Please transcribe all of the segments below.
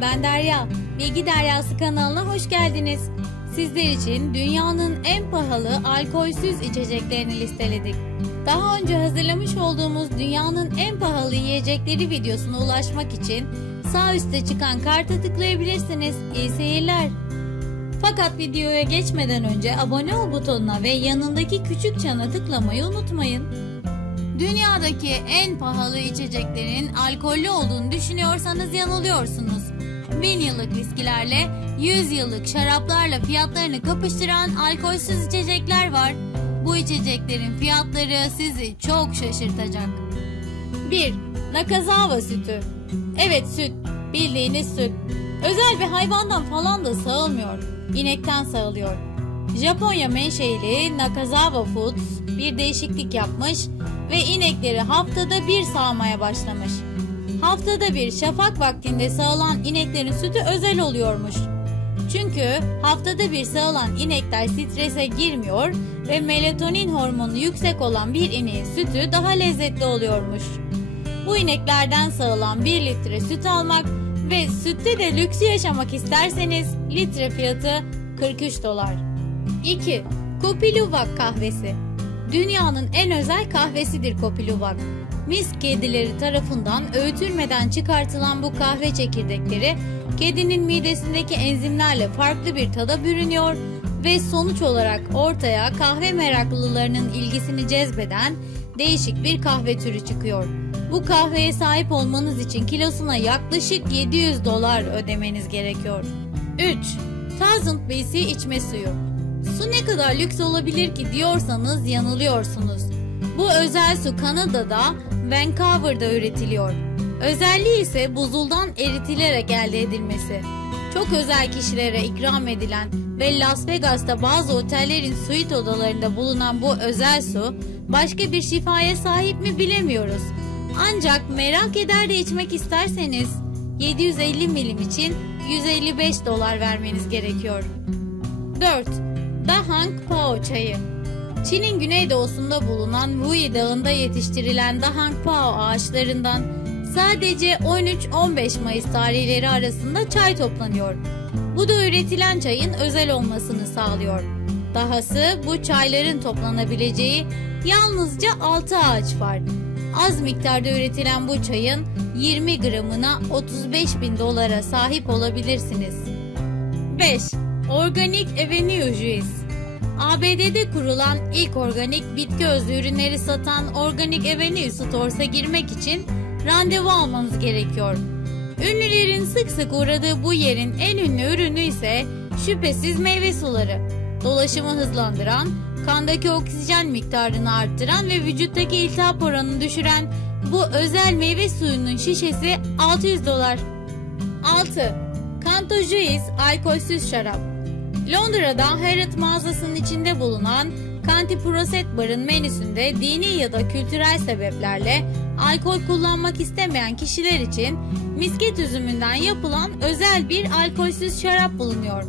ben Derya. Bilgi Deryası kanalına hoş geldiniz. Sizler için dünyanın en pahalı alkolsüz içeceklerini listeledik. Daha önce hazırlamış olduğumuz dünyanın en pahalı yiyecekleri videosuna ulaşmak için sağ üstte çıkan karta tıklayabilirsiniz. İyi seyirler. Fakat videoya geçmeden önce abone ol butonuna ve yanındaki küçük çana tıklamayı unutmayın. Dünyadaki en pahalı içeceklerin alkollü olduğunu düşünüyorsanız yanılıyorsunuz. Bin yıllık viskilerle 100 yıllık şaraplarla fiyatlarını kapıştıran alkolsüz içecekler var. Bu içeceklerin fiyatları sizi çok şaşırtacak. 1. Nakazawa sütü. Evet süt, bildiğiniz süt. Özel bir hayvandan falan da sağılmıyor. İnekten sağılıyor. Japonya menşeili Nakazawa Foods bir değişiklik yapmış ve inekleri haftada bir sağmaya başlamış. Haftada bir şafak vaktinde sağılan ineklerin sütü özel oluyormuş. Çünkü haftada bir sağılan inekler strese girmiyor ve melatonin hormonu yüksek olan bir ineğin sütü daha lezzetli oluyormuş. Bu ineklerden sağılan 1 litre süt almak ve sütte de lüksü yaşamak isterseniz litre fiyatı 43 dolar. 2. Kopi Luwak kahvesi Dünyanın en özel kahvesidir Kopi Luwak. Mis kedileri tarafından öğütülmeden çıkartılan bu kahve çekirdekleri kedinin midesindeki enzimlerle farklı bir tada bürünüyor ve sonuç olarak ortaya kahve meraklılarının ilgisini cezbeden değişik bir kahve türü çıkıyor. Bu kahveye sahip olmanız için kilosuna yaklaşık 700 dolar ödemeniz gerekiyor. 3. Thousand BC içme suyu Su ne kadar lüks olabilir ki diyorsanız yanılıyorsunuz. Bu özel su Kanada'da, Vancouver'da üretiliyor. Özelliği ise buzuldan eritilerek elde edilmesi. Çok özel kişilere ikram edilen ve Las Vegas'ta bazı otellerin suite odalarında bulunan bu özel su başka bir şifaya sahip mi bilemiyoruz. Ancak merak eder de içmek isterseniz 750 milim için 155 dolar vermeniz gerekiyor. 4. Dahang Pao çayı Çin'in güneydoğusunda bulunan Wuyi Dağı'nda yetiştirilen Dahang Pao ağaçlarından sadece 13-15 Mayıs tarihleri arasında çay toplanıyor. Bu da üretilen çayın özel olmasını sağlıyor. Dahası bu çayların toplanabileceği yalnızca 6 ağaç var. Az miktarda üretilen bu çayın 20 gramına 35 bin dolara sahip olabilirsiniz. 5. Organik Avenue Juice ABD'de kurulan ilk organik bitki özlü ürünleri satan Organic Avenue Stores'a girmek için randevu almanız gerekiyor. Ünlülerin sık sık uğradığı bu yerin en ünlü ürünü ise şüphesiz meyve suları. Dolaşımı hızlandıran, kandaki oksijen miktarını arttıran ve vücuttaki iltihap oranını düşüren bu özel meyve suyunun şişesi 600 dolar. 6. Canto Juice alkolsüz şarap. Londra'da Harrods mağazasının içinde bulunan Canti Proset Bar'ın menüsünde dini ya da kültürel sebeplerle alkol kullanmak istemeyen kişiler için misket üzümünden yapılan özel bir alkolsüz şarap bulunuyor.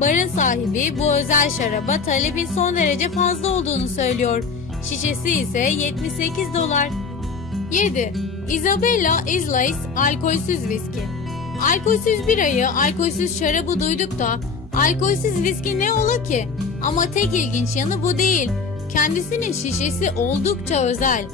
Barın sahibi bu özel şaraba talebin son derece fazla olduğunu söylüyor. Şişesi ise 78 dolar. 7. Isabella Islas alkolsüz viski. Alkolsüz birayı, alkolsüz şarabı duyduk da alkolsüz viski ne ola ki? Ama tek ilginç yanı bu değil. Kendisinin şişesi oldukça özel.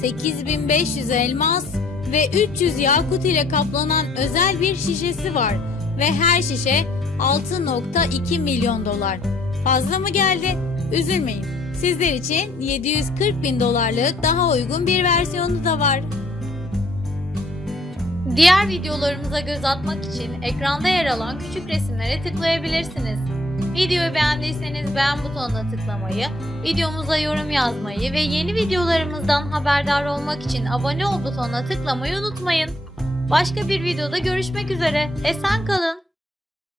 8500 elmas ve 300 yakut ile kaplanan özel bir şişesi var ve her şişe 6.2 milyon dolar. Fazla mı geldi? Üzülmeyin. Sizler için 740 bin dolarlık daha uygun bir versiyonu da var. Diğer videolarımıza göz atmak için ekranda yer alan küçük resimlere tıklayabilirsiniz. Videoyu beğendiyseniz beğen butonuna tıklamayı, videomuza yorum yazmayı ve yeni videolarımızdan haberdar olmak için abone ol butonuna tıklamayı unutmayın. Başka bir videoda görüşmek üzere. Esen kalın.